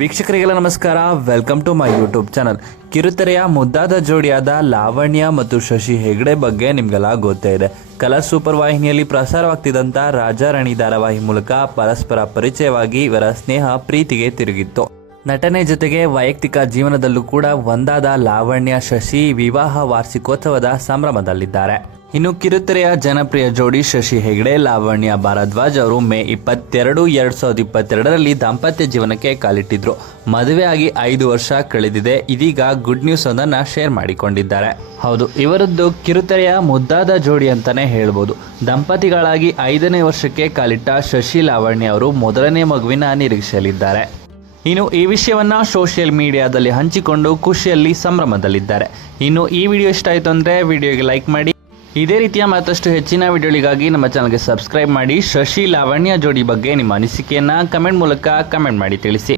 ವೀಕ್ಷಕರಿಗೆಲ್ಲ ನಮಸ್ಕಾರ. Welcome to my YouTube channel. ಕಿರುತೆರೆಯ ಮುದ್ದಾದ ಜೋಡಿಯಾದ ಲಾವಣ್ಯ ಮತ್ತು ಶಶಿ ಹೆಗ್ಡೆ ಬಗ್ಗೆ ನಿಮಗೆಲ್ಲ ಗೊತ್ತೇ ಇದೆ. ಕಲರ್ಸ್ ಸೂಪರ್ ವಾಹಿನಿಯಲ್ಲಿ ಪ್ರಸಾರವಾಗ್ತಿದ್ದಂಥ ರಾಜಾರಾಣಿ ಧಾರಾವಾಹಿ ಮೂಲಕ ಪರಸ್ಪರ ಪರಿಚಯವಾಗಿ ಇವರ ಸ್ನೇಹ ಪ್ರೀತಿಗೆ ತಿರುಗಿತ್ತು. ನಟನೆ ಜೊತೆಗೆ ವೈಯಕ್ತಿಕ ಜೀವನದಲ್ಲೂ ಕೂಡ ಒಂದಾದ ಲಾವಣ್ಯ ಶಶಿ ವಿವಾಹ ವಾರ್ಷಿಕೋತ್ಸವದ ಸಂಭ್ರಮದಲ್ಲಿದ್ದಾರೆ. ಇನ್ನು ಕಿರುತೆರೆಯ ಜನಪ್ರಿಯ ಜೋಡಿ ಶಶಿ ಹೆಗ್ಡೆ ಲಾವಣ್ಯ ಭಾರದ್ವಾಜ್ ಅವರು ಮೇ 22, 2022ರಲ್ಲಿ ದಾಂಪತ್ಯ ಜೀವನಕ್ಕೆ ಕಾಲಿಟ್ಟಿದ್ರು. ಮದುವೆಯಾಗಿ 5 ವರ್ಷ ಕಳೆದಿದೆ. ಇದೀಗ ಗುಡ್ ನ್ಯೂಸ್ ಒಂದನ್ನು ಶೇರ್ ಮಾಡಿಕೊಂಡಿದ್ದಾರೆ. ಹೌದು, ಇವರದ್ದು ಕಿರುತೆರೆಯ ಮುದ್ದಾದ ಜೋಡಿ ಅಂತಾನೆ ಹೇಳ್ಬೋದು. ದಂಪತಿಗಳಾಗಿ 5ನೇ ವರ್ಷಕ್ಕೆ ಕಾಲಿಟ್ಟ ಶಶಿ ಲಾವಣ್ಯ ಅವರು ಮೊದಲನೇ ಮಗುವಿನ ನಿರೀಕ್ಷೆಯಲ್ಲಿದ್ದಾರೆ. ಇನ್ನು ಈ ವಿಷಯವನ್ನ ಸೋಷಿಯಲ್ ಮೀಡಿಯಾದಲ್ಲಿ ಹಂಚಿಕೊಂಡು ಖುಷಿಯಲ್ಲಿ ಸಂಭ್ರಮದಲ್ಲಿದ್ದಾರೆ. ಇನ್ನು ಈ ವಿಡಿಯೋ ಇಷ್ಟ ಆಯಿತು ಅಂದರೆ ವಿಡಿಯೋಗೆ ಲೈಕ್ ಮಾಡಿ. ಇದೇ ರೀತಿಯ ಮತ್ತಷ್ಟು ಹೆಚ್ಚಿನ ವಿಡಿಯೋಗಳಿಗಾಗಿ ನಮ್ಮ ಚಾನಲ್ಗೆ ಸಬ್ಸ್ಕ್ರೈಬ್ ಮಾಡಿ. ಶಶಿ ಲಾವಣ್ಯ ಜೋಡಿ ಬಗ್ಗೆ ನಿಮ್ಮ ಅನಿಸಿಕೆಯನ್ನು ಕಮೆಂಟ್ ಮೂಲಕ ಕಮೆಂಟ್ ಮಾಡಿ ತಿಳಿಸಿ.